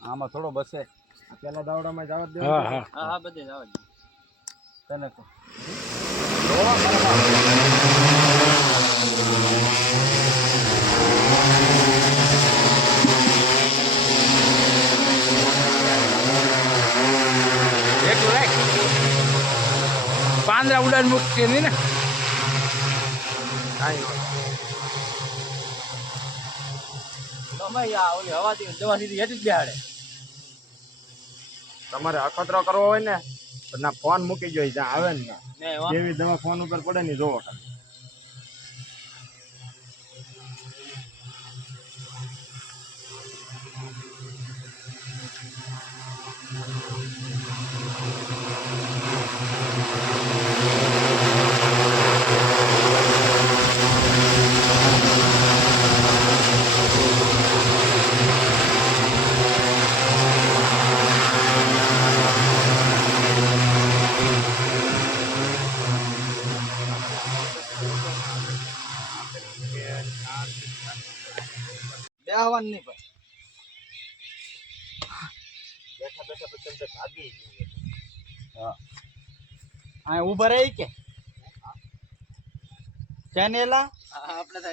આમાં થોડો બસે પેલા દાવડામાં જવા દે. હા હા હા હા બધે જવા દે. તને તો એટલું રાખ પાંદડા ઉડાન મૂકશે નહીં ને તમે યા ઓલી હવાથી દવા સીધી હેઠી જ બેહાડે. તમારે અખતરો કરવો હોય ને તો ના ફોન મૂકી જોઈ જ્યાં આવે ને ત્યાં. ને વાહ. જેવી દવા ફોન ઉપર પડે ને જોવો ખાલી. બેહવાનું નહીં ભાઈ. બેઠા બેઠા પછી તમને ભાગી જઈએ. આ ઊભા રહી કે ચેનેલા આપણે તો